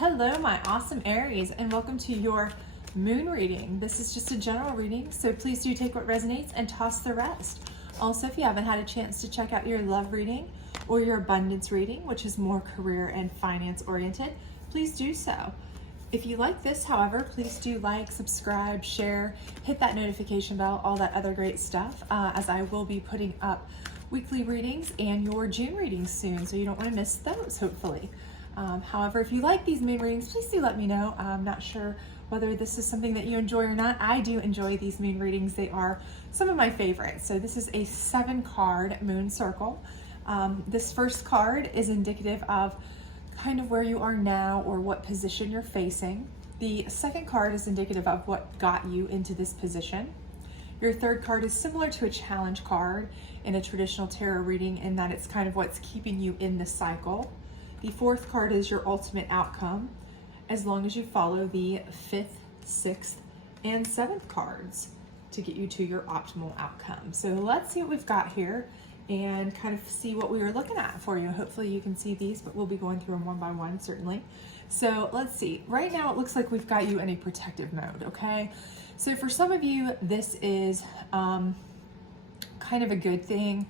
Hello, my awesome Aries, and welcome to your moon reading. This is just a general reading, so please do take what resonates and toss the rest. Also, if you haven't had a chance to check out your love reading or your abundance reading, which is more career and finance oriented, please do so. If you like this, however, please do like, subscribe, share, hit that notification bell, all that other great stuff, as I will be putting up weekly readings and your June readings soon, so you don't want to miss those, hopefully. However, if you like these moon readings, please do let me know. I'm not sure whether this is something that you enjoy or not. I do enjoy these moon readings. They are some of my favorites. So this is a 7-card moon circle. This first card is indicative of kind of where you are now or what position you're facing. The second card is indicative of what got you into this position. Your third card is similar to a challenge card in a traditional tarot reading in that it's kind of what's keeping you in the cycle. The fourth card is your ultimate outcome, as long as you follow the 5th, 6th, and 7th cards to get you to your optimal outcome. So let's see what we've got here and kind of see what we were looking at for you. Hopefully you can see these, but we'll be going through them one by one, certainly. So let's see. Right now it looks like we've got you in a protective mode, okay? So for some of you, this is kind of a good thing.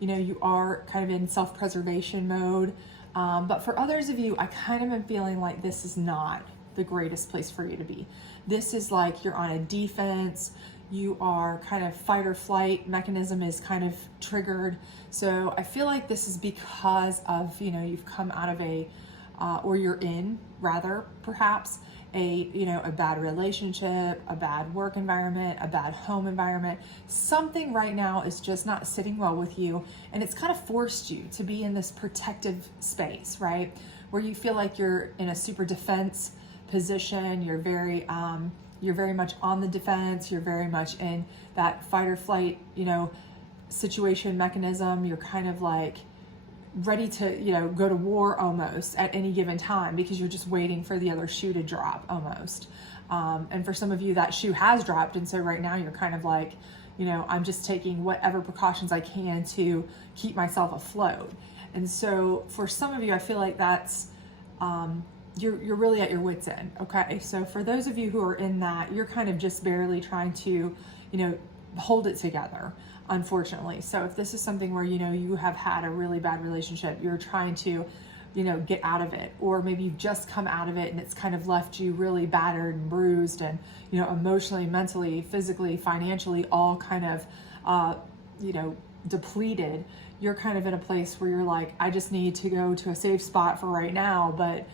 You know, you are kind of in self-preservation mode. But for others of you, I kind of am feeling like this is not the greatest place for you to be. This is like you're on a defense, you are kind of fight or flight mechanism is kind of triggered. So I feel like this is because of, you know, you've come out of a, or you're in rather, perhaps, a bad relationship, a bad work environment, a bad home environment. Something right now is just not sitting well with you, and it's kind of forced you to be in this protective space, right? Where you feel like you're in a super defense position, you're very much on the defense, you're very much in that fight or flight, situation mechanism. You're kind of like ready to, go to war almost at any given time because you're just waiting for the other shoe to drop almost. And for some of you, that shoe has dropped. And so right now you're kind of like, I'm just taking whatever precautions I can to keep myself afloat. And so for some of you, I feel like that's, you're really at your wit's end. Okay. So for those of you who are in that, you're kind of just barely trying to, hold it together, unfortunately. So if this is something where, you have had a really bad relationship, you're trying to, get out of it, or maybe you've just come out of it and it's kind of left you really battered and bruised and, emotionally, mentally, physically, financially, all kind of, depleted. You're kind of in a place where you're like, I just need to go to a safe spot for right now. But,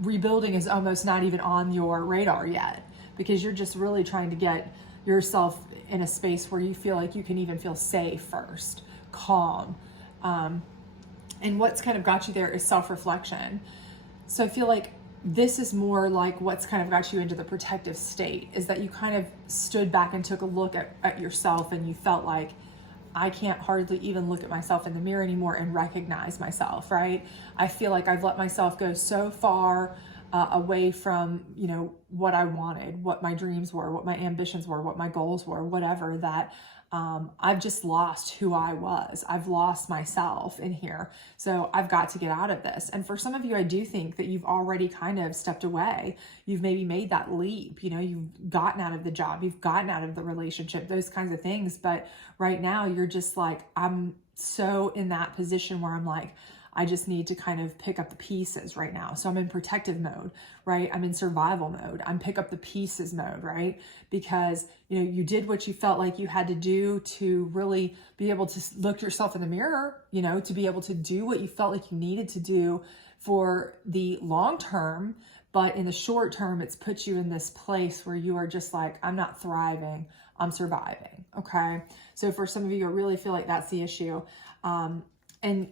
rebuilding is almost not even on your radar yet because you're just really trying to get yourself in a space where you feel like you can even feel safe first, calm. And what's kind of got you there is self-reflection. So I feel like this is more like what's kind of got you into the protective state, is that you kind of stood back and took a look at yourself and you felt like, I can't hardly even look at myself in the mirror anymore and recognize myself, right? I feel like I've let myself go so far away from, what I wanted, what my dreams were, what my ambitions were, what my goals were, whatever, that I've just lost who I was. I've lost myself in here. So I've got to get out of this. And for some of you, I do think that you've already kind of stepped away. You've maybe made that leap, you've gotten out of the job, you've gotten out of the relationship, those kinds of things. But right now you're just like, I'm so in that position where I'm like, I just need to kind of pick up the pieces right now. So I'm in protective mode, right? I'm in survival mode. I'm pick up the pieces mode, right? Because, you did what you felt like you had to do to really be able to look yourself in the mirror, to be able to do what you felt like you needed to do for the long term. But in the short term, it's put you in this place where you are just like, I'm not thriving, I'm surviving. Okay. So for some of you, I really feel like that's the issue. And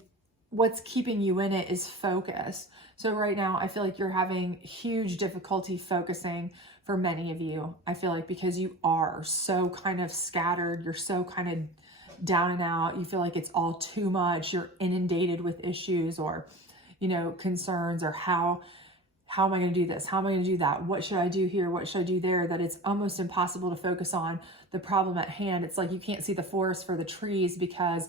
what's keeping you in it is focus. So right now, I feel like you're having huge difficulty focusing for many of you. I feel like because you are so kind of scattered, you're so kind of down and out, you feel like it's all too much, you're inundated with issues or, concerns, or how am I going to do this? How am I going to do that? What should I do here? What should I do there? That it's almost impossible to focus on the problem at hand. It's like you can't see the forest for the trees because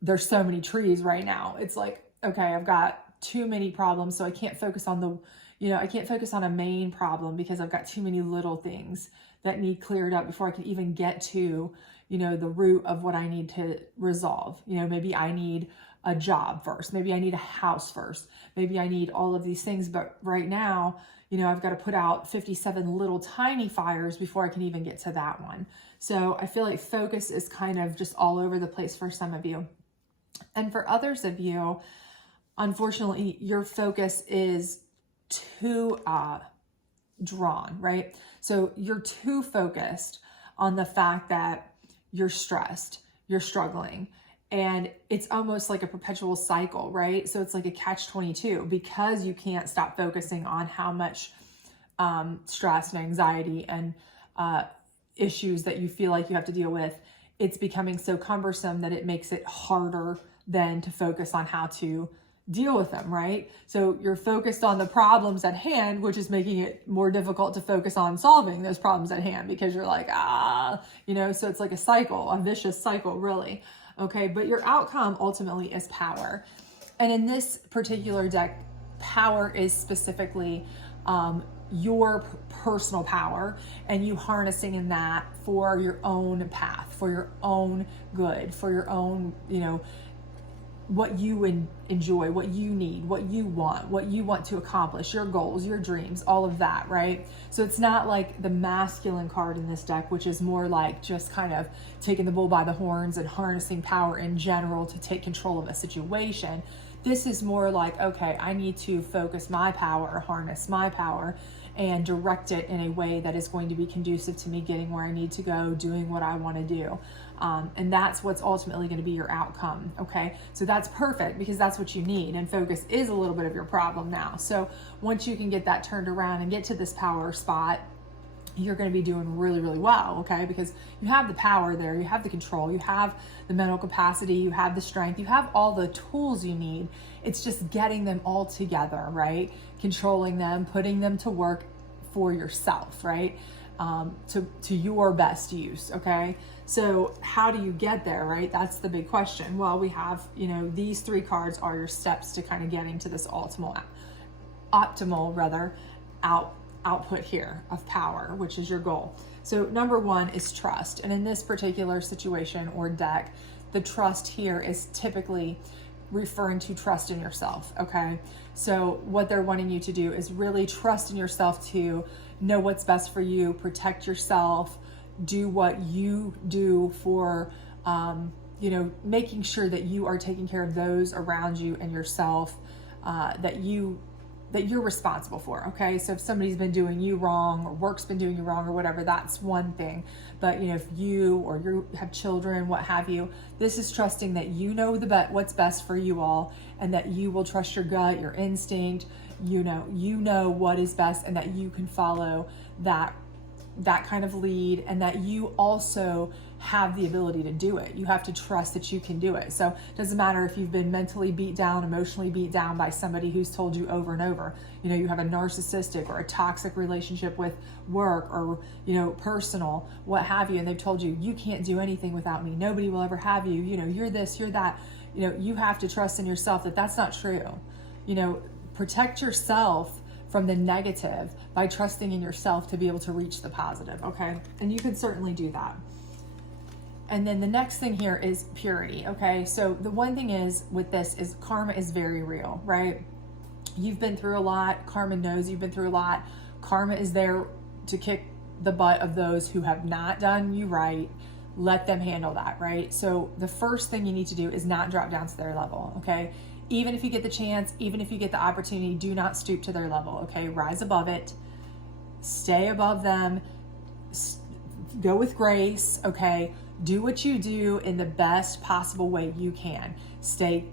there's so many trees right now. It's like, okay, I've got too many problems, so I can't focus on I can't focus on a main problem because I've got too many little things that need cleared up before I can even get to, the root of what I need to resolve. Maybe I need a job first. Maybe I need a house first. Maybe I need all of these things. But right now, I've got to put out 57 little tiny fires before I can even get to that one. So I feel like focus is kind of just all over the place for some of you. And for others of you, unfortunately, your focus is too drawn, right? So you're too focused on the fact that you're stressed, you're struggling, and it's almost like a perpetual cycle, right? So it's like a catch-22 because you can't stop focusing on how much stress and anxiety and issues that you feel like you have to deal with. It's becoming so cumbersome that it makes it harder than to focus on how to deal with them, right? So you're focused on the problems at hand, which is making it more difficult to focus on solving those problems at hand because you're like, so it's like a cycle, a vicious cycle, really. Okay, but your outcome ultimately is power. And in this particular deck, power is specifically your personal power, and you harnessing in that for your own path, for your own good, for your own, what you enjoy, what you need, what you want to accomplish, your goals, your dreams, all of that, right? So it's not like the masculine card in this deck, which is more like just kind of taking the bull by the horns and harnessing power in general to take control of a situation. This is more like, okay, I need to focus my power, harness my power, and direct it in a way that is going to be conducive to me getting where I need to go, doing what I want to do. And that's what's ultimately going to be your outcome, okay? So that's perfect because that's what you need, and focus is a little bit of your problem now. So once you can get that turned around and get to this power spot, you're going to be doing really, really well, okay? Because you have the power there, you have the control, you have the mental capacity, you have the strength, you have all the tools you need. It's just getting them all together, right? Controlling them, putting them to work for yourself, right? To your best use, okay? So how do you get there, right? That's the big question. Well, we have, these three cards are your steps to kind of getting to this optimal output here of power, which is your goal. So number one is trust. And in this particular situation or deck, the trust here is typically referring to trust in yourself, okay? So what they're wanting you to do is really trust in yourself to know what's best for you, protect yourself, do what you do for, making sure that you are taking care of those around you and yourself, that you're responsible for, okay? So if somebody's been doing you wrong or work's been doing you wrong or whatever, that's one thing. But, if you or you have children, what have you, this is trusting that you know what's best for you all, and that you will trust your gut, your instinct, you know what is best, and that you can follow that kind of lead, and that you also have the ability to do it. You have to trust that you can do it. So it doesn't matter if you've been mentally beat down, emotionally beat down by somebody who's told you over and over, you have a narcissistic or a toxic relationship with work or, personal, what have you, and they've told you, you can't do anything without me. Nobody will ever have you. You're this, you're that. You have to trust in yourself that that's not true. Protect yourself from the negative by trusting in yourself to be able to reach the positive, okay? And you can certainly do that. And then the next thing here is purity, okay? So the one thing is with this is karma is very real, right? You've been through a lot. Karma knows you've been through a lot. Karma is there to kick the butt of those who have not done you right. Let them handle that, right? So the first thing you need to do is not drop down to their level, okay? Even if you get the chance, even if you get the opportunity, do not stoop to their level, okay? Rise above it. Stay above them. Go with grace, okay? Do what you do in the best possible way you can. Stay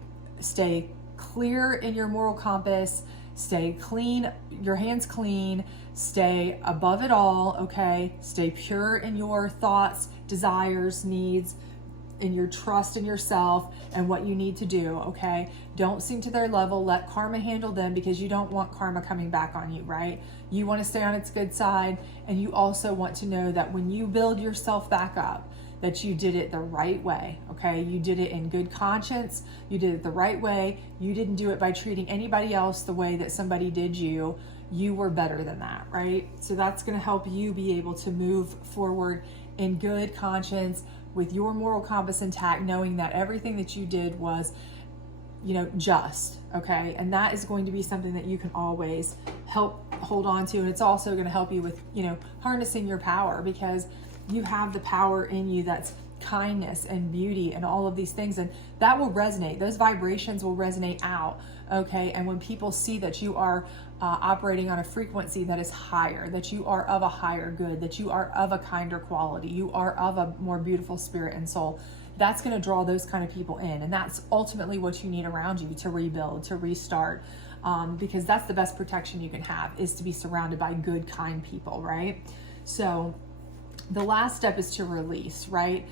clear in your moral compass. Stay clean, your hands clean. Stay above it all, okay? Stay pure in your thoughts, desires, needs, in your trust in yourself and what you need to do, okay? Don't sink to their level. Let karma handle them, because you don't want karma coming back on you, right? You want to stay on its good side, and you also want to know that when you build yourself back up, that you did it the right way, okay? You did it in good conscience. You did it the right way. You didn't do it by treating anybody else the way that somebody did you. You were better than that, right? So that's going to help you be able to move forward in good conscience with your moral compass intact, knowing that everything that you did was, just, okay? And that is going to be something that you can always help hold on to. And it's also going to help you with, harnessing your power, because you have the power in you that's kindness and beauty and all of these things. And that will resonate. Those vibrations will resonate out, okay? And when people see that you are operating on a frequency that is higher, that you are of a higher good, that you are of a kinder quality, you are of a more beautiful spirit and soul, that's going to draw those kind of people in. And that's ultimately what you need around you to rebuild, to restart, because that's the best protection you can have, is to be surrounded by good, kind people, right? So the last step is to release, right?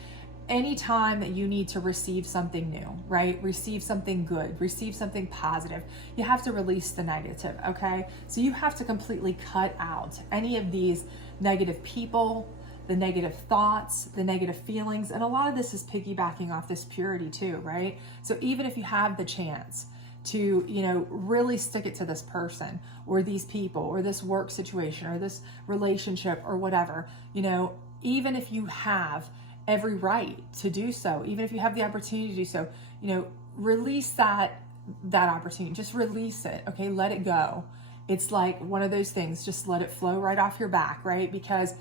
Anytime that you need to receive something new, right? Receive something good, receive something positive, you have to release the negative, okay? So you have to completely cut out any of these negative people, the negative thoughts, the negative feelings. And a lot of this is piggybacking off this purity too, right? So even if you have the chance to, really stick it to this person or these people or this work situation or this relationship or whatever, even if you have every right to do so, even if you have the opportunity to do so, release that opportunity. Just release it, okay? Let it go. It's like one of those things, just let it flow right off your back, right? Because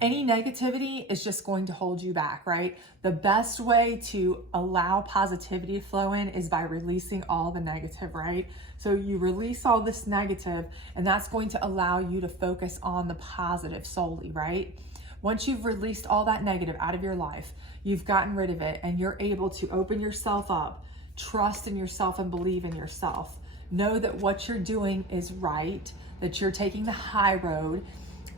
any negativity is just going to hold you back, right? The best way to allow positivity to flow in is by releasing all the negative, right? So you release all this negative, and that's going to allow you to focus on the positive solely, right? Once you've released all that negative out of your life, you've gotten rid of it, and you're able to open yourself up, trust in yourself and believe in yourself. Know that what you're doing is right, that you're taking the high road.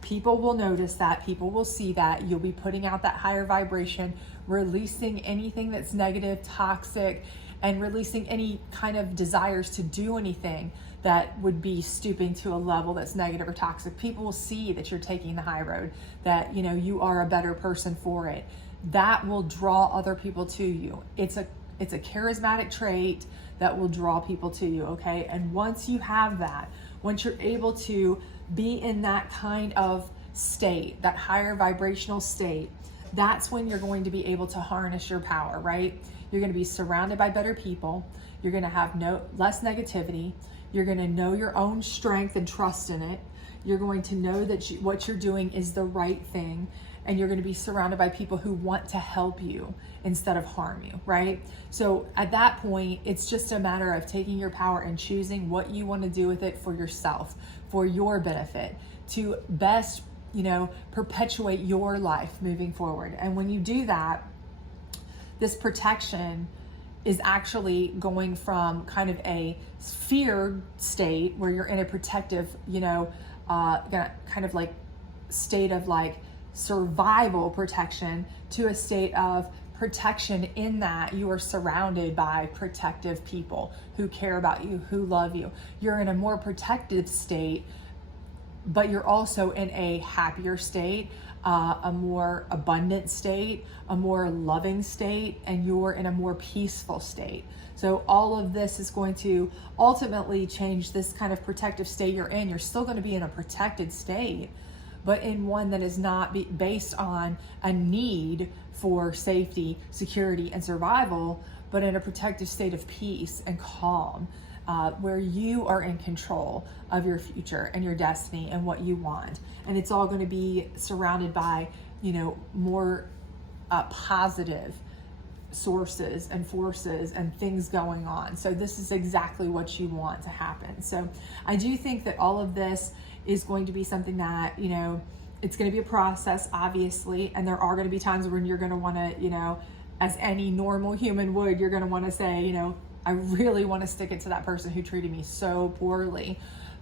People will notice that, people will see that. You'll be putting out that higher vibration, releasing anything that's negative, toxic, and releasing any kind of desires to do anything that would be stooping to a level that's negative or toxic. People will see that you're taking the high road, that you are a better person for it. That will draw other people to you. It's a charismatic trait that will draw people to you, okay? And once you have that, once you're able to be in that kind of state, that higher vibrational state, that's when you're going to be able to harness your power, right? You're going to be surrounded by better people. You're going to have less negativity. You're going to know your own strength and trust in it. You're going to know that what you're doing is the right thing. And you're going to be surrounded by people who want to help you instead of harm you, right? So at that point, it's just a matter of taking your power and choosing what you want to do with it for yourself, for your benefit, to best, perpetuate your life moving forward. And when you do that, this protection is actually going from kind of a feared state where you're in a protective, kind of like state of like survival protection, to a state of protection in that you are surrounded by protective people who care about you, who love you. You're in a more protective state, but you're also in a happier state, a more abundant state, a more loving state, and you're in a more peaceful state. So all of this is going to ultimately change this kind of protective state you're in. You're still going to be in a protected state, but in one that is not based on a need for safety, security, and survival, but in a protective state of peace and calm, where you are in control of your future and your destiny and what you want. And it's all going to be surrounded by, more positive sources and forces and things going on. So this is exactly what you want to happen. So I do think that all of this is going to be something that, it's going to be a process, obviously, and there are going to be times when you're going to want to, as any normal human would, you're going to want to say, I really want to stick it to that person who treated me so poorly.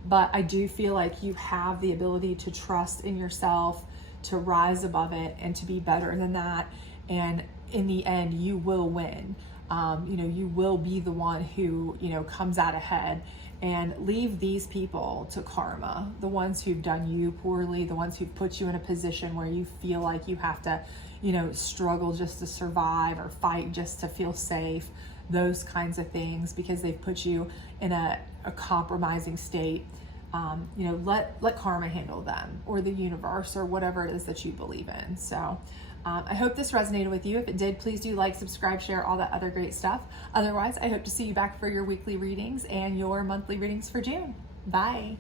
But I do feel like you have the ability to trust in yourself, to rise above it, and to be better than that. And in the end, you will win. You will be the one who, comes out ahead and leave these people to karma, the ones who've done you poorly, the ones who've put you in a position where you feel like you have to, struggle just to survive or fight just to feel safe, those kinds of things, because they've put you in a compromising state. Let karma handle them, or the universe, or whatever it is that you believe in. So I hope this resonated with you. If it did, please do like, subscribe, share, all that other great stuff. Otherwise, I hope to see you back for your weekly readings and your monthly readings for June. Bye.